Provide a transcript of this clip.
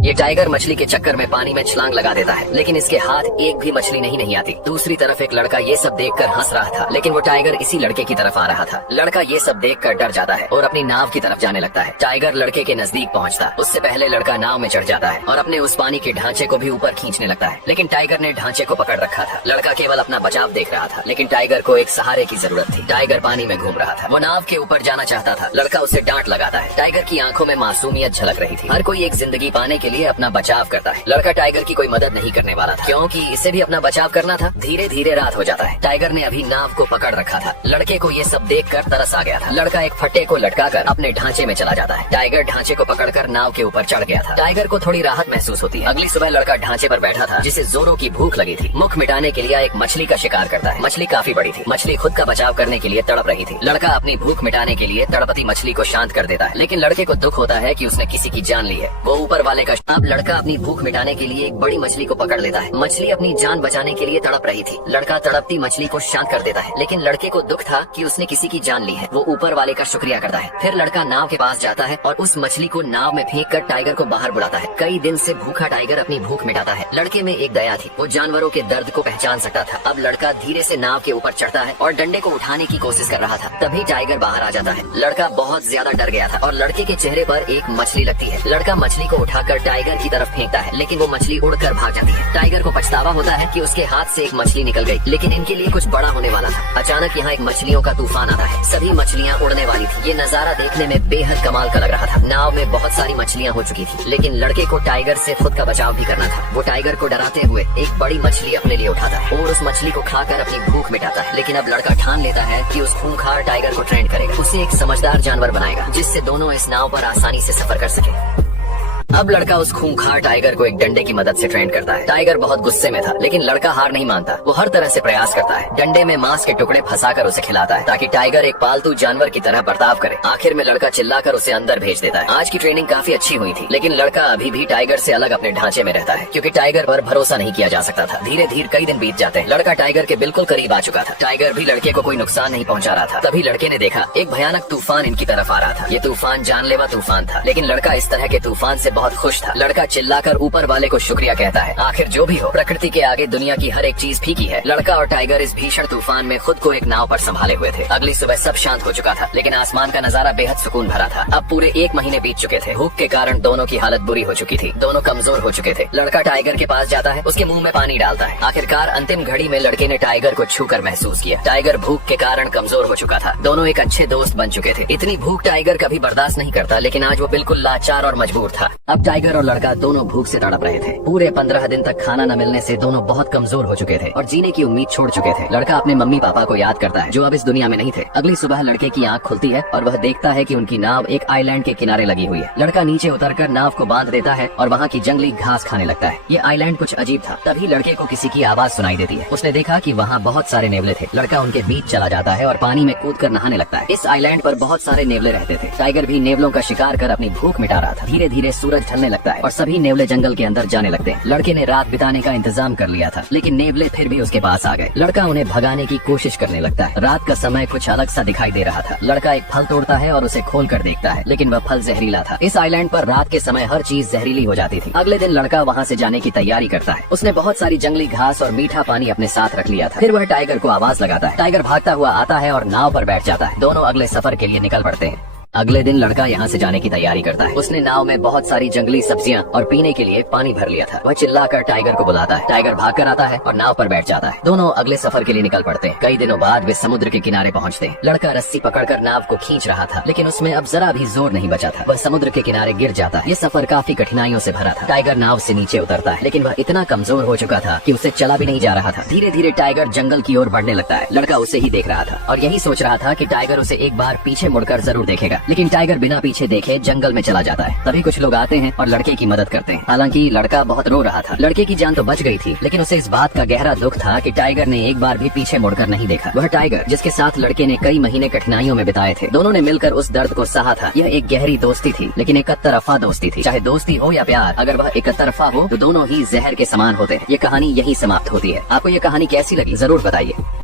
ये टाइगर मछली के चक्कर में पानी में छलांग लगा देता है, लेकिन इसके हाथ एक भी मछली नहीं आती। दूसरी तरफ एक लड़का ये सब देखकर हंस रहा था, लेकिन वो टाइगर इसी लड़के की तरफ आ रहा था। लड़का ये सब देखकर डर जाता है और अपनी नाव की तरफ जाने लगता है। टाइगर लड़के के नजदीक पहुंचता, उससे पहले लड़का नाव में चढ़ जाता है और अपने उस पानी के ढांचे को भी ऊपर खींचने लगता है, लेकिन टाइगर ने ढांचे को पकड़ रखा था। लड़का केवल अपना बचाव देख रहा था, लेकिन टाइगर को एक सहारे की जरूरत थी। टाइगर पानी में घूम रहा था, वो नाव के ऊपर जाना चाहता था। लड़का उसे डांट लगाता है। टाइगर की आंखों में मासूमियत झलक रही थी। हर कोई एक जिंदगी पाने के लिए अपना बचाव करता है। लड़का टाइगर की कोई मदद नहीं करने वाला था, क्योंकि इसे भी अपना बचाव करना था। धीरे धीरे रात हो जाता है। टाइगर ने अभी नाव को पकड़ रखा था। लड़के को ये सब देखकर तरस आ गया था। लड़का एक फट्टे को लटकाकर अपने ढांचे में चला जाता है। टाइगर ढांचे को पकड़कर नाव के ऊपर चढ़ गया था। टाइगर को थोड़ी राहत महसूस होती है। अगली सुबह लड़का ढांचे पर बैठा था, जिसे जोरों की भूख लगी थी। मुख मिटाने के लिए एक मछली का शिकार करता है। मछली काफी बड़ी थी। मछली खुद का बचाव करने के लिए तड़प रही थी। लड़का अपनी भूख मिटाने के लिए तड़पती मछली को शांत कर देता है, लेकिन लड़के को दुख होता है कि उसने किसी की जान ली है। वो ऊपर वाले का। अब लड़का अपनी भूख मिटाने के लिए एक बड़ी मछली को पकड़ लेता है। मछली अपनी जान बचाने के लिए तड़प रही थी। लड़का तड़पती मछली को शांत कर देता है, लेकिन लड़के को दुख था कि उसने किसी की जान ली है। वो ऊपर वाले का शुक्रिया करता है। फिर लड़का नाव के पास जाता है और उस मछली को नाव में फेंक कर टाइगर को बाहर बुलाता है। कई दिन से भूखा टाइगर अपनी भूख मिटाता है। लड़के में एक दया थी, वो जानवरों के दर्द को पहचान सकता था। अब लड़का धीरे से नाव के ऊपर चढ़ता है और डंडे को उठाने की कोशिश कर रहा था। तभी टाइगर बाहर आ जाता है। लड़का बहुत ज्यादा डर गया था और लड़के के चेहरे पर एक मछली लगती है। लड़का मछली को उठाकर टाइगर की तरफ फेंकता है, लेकिन वो मछली उड़कर भाग जाती है। टाइगर को पछतावा होता है कि उसके हाथ से एक मछली निकल गई, लेकिन इनके लिए कुछ बड़ा होने वाला था। अचानक यहाँ एक मछलियों का तूफान आता है। सभी मछलियाँ उड़ने वाली थी। ये नजारा देखने में बेहद कमाल का लग रहा था। नाव में बहुत सारी मछलियाँ हो चुकी थी, लेकिन लड़के को टाइगर से खुद का बचाव भी करना था। वो टाइगर को डराते हुए एक बड़ी मछली अपने लिए उठाता है और उस मछली को खाकर अपनी भूख मिटाता है। लेकिन अब लड़का ठान लेता है कि उस खूंखार टाइगर को ट्रेंड करेगा, उसे एक समझदार जानवर बनाएगा, जिससे दोनों इस नाव पर आसानी से सफर कर सके। अब लड़का उस खूंखार टाइगर को एक डंडे की मदद से ट्रेन करता है। टाइगर बहुत गुस्से में था, लेकिन लड़का हार नहीं मानता। वो हर तरह से प्रयास करता है। डंडे में मांस के टुकड़े फंसाकर उसे खिलाता है, ताकि टाइगर एक पालतू जानवर की तरह बर्ताव करे। आखिर में लड़का चिल्लाकर उसे अंदर भेज देता है। आज की ट्रेनिंग काफी अच्छी हुई थी, लेकिन लड़का अभी भी टाइगर से अलग अपने ढांचे में रहता है, क्योंकि टाइगर पर भरोसा नहीं किया जा सकता था। धीरे धीरे कई दिन बीत जाते हैं। लड़का टाइगर के बिल्कुल करीब आ चुका था। टाइगर भी लड़के को कोई नुकसान नहीं पहुंचा रहा था। तभी लड़के ने देखा एक भयानक तूफान इनकी तरफ आ रहा था। ये तूफान जानलेवा तूफान था, लेकिन लड़का इस तरह के तूफान से बहुत खुश था। लड़का चिल्लाकर ऊपर वाले को शुक्रिया कहता है। आखिर जो भी हो, प्रकृति के आगे दुनिया की हर एक चीज फीकी है। लड़का और टाइगर इस भीषण तूफान में खुद को एक नाव पर संभाले हुए थे। अगली सुबह सब शांत हो चुका था, लेकिन आसमान का नजारा बेहद सुकून भरा था। अब पूरे 1 महीने बीत चुके थे। भूख के कारण दोनों की हालत बुरी हो चुकी थी। दोनों कमजोर हो चुके थे। लड़का टाइगर के पास जाता है, उसके मुंह में पानी डालता है। आखिरकार अंतिम घड़ी में लड़के ने टाइगर को छूकर महसूस किया। टाइगर भूख के कारण कमजोर हो चुका था। दोनों एक अच्छे दोस्त बन चुके थे। इतनी भूख टाइगर कभी बर्दाश्त नहीं करता, लेकिन आज वो बिल्कुल लाचार और मजबूर था। अब टाइगर और लड़का दोनों भूख से तड़प रहे थे। पूरे 15 दिन तक खाना न मिलने से दोनों बहुत कमजोर हो चुके थे और जीने की उम्मीद छोड़ चुके थे। लड़का अपने मम्मी पापा को याद करता है, जो अब इस दुनिया में नहीं थे। अगली सुबह लड़के की आंख खुलती है और वह देखता है कि उनकी नाव एक आइलैंड के किनारे लगी हुई है। लड़का नीचे उतरकर नाव को बांध देता है और वहाँ की जंगली घास खाने लगता है। ये आइलैंड कुछ अजीब था। तभी लड़के को किसी की आवाज सुनाई देती है। उसने देखा कि वहाँ बहुत सारे नेवले थे। लड़का उनके बीच चला जाता है और पानी में कूदकर नहाने लगता है। इस आइलैंड पर बहुत सारे नेवले रहते थे। टाइगर भी नेवलों का शिकार कर अपनी भूख मिटा रहा था। धीरे धीरे सूरज ढलने लगता है और सभी नेवले जंगल के अंदर जाने लगते हैं। लड़के ने रात बिताने का इंतजाम कर लिया था, लेकिन नेवले फिर भी उसके पास आ गए। लड़का उन्हें भगाने की कोशिश करने लगता है। रात का समय कुछ अलग सा दिखाई दे रहा था। लड़का एक फल तोड़ता है और उसे खोल कर देखता है, लेकिन वह फल जहरीला था। इस आइलैंड पर रात के समय हर चीज जहरीली हो जाती थी। अगले दिन लड़का वहाँ से जाने की तैयारी करता है। उसने बहुत सारी जंगली घास और मीठा पानी अपने साथ रख लिया था। फिर वह टाइगर को आवाज लगाता है। टाइगर भागता हुआ आता है और नाव पर बैठ जाता है। दोनों अगले सफर के लिए निकल पड़ते हैं। अगले दिन लड़का यहाँ से जाने की तैयारी करता है। उसने नाव में बहुत सारी जंगली सब्जियाँ और पीने के लिए पानी भर लिया था। वह चिल्लाकर टाइगर को बुलाता है। टाइगर भागकर आता है और नाव पर बैठ जाता है। दोनों अगले सफर के लिए निकल पड़ते हैं। कई दिनों बाद वे समुद्र के किनारे पहुँचते हैं। लड़का रस्सी पकड़कर नाव को खींच रहा था, लेकिन उसमें अब जरा भी जोर नहीं बचा था। वह समुद्र के किनारे गिर जाता है। ये सफर काफी कठिनाइयों से भरा था। टाइगर नाव से नीचे उतरता है, लेकिन वह इतना कमजोर हो चुका था कि उसे चला भी नहीं जा रहा था। धीरे धीरे टाइगर जंगल की ओर बढ़ने लगता है। लड़का उसे ही देख रहा था और यही सोच रहा था कि टाइगर उसे एक बार पीछे मुड़कर जरूर देखेगा, लेकिन टाइगर बिना पीछे देखे जंगल में चला जाता है। तभी कुछ लोग आते हैं और लड़के की मदद करते हैं। हालांकि लड़का बहुत रो रहा था। लड़के की जान तो बच गई थी, लेकिन उसे इस बात का गहरा दुख था कि टाइगर ने एक बार भी पीछे मुड़कर नहीं देखा। वह टाइगर जिसके साथ लड़के ने कई महीने कठिनाइयों में बिताए थे। दोनों ने मिलकर उस दर्द को सहा था। यह एक गहरी दोस्ती थी, लेकिन एक तरफा दोस्ती थी। चाहे दोस्ती हो या प्यार, अगर वह एक तरफा हो तो दोनों ही जहर के समान होते हैं। ये कहानी यही समाप्त होती है। आपको ये कहानी कैसी लगी जरूर बताइए।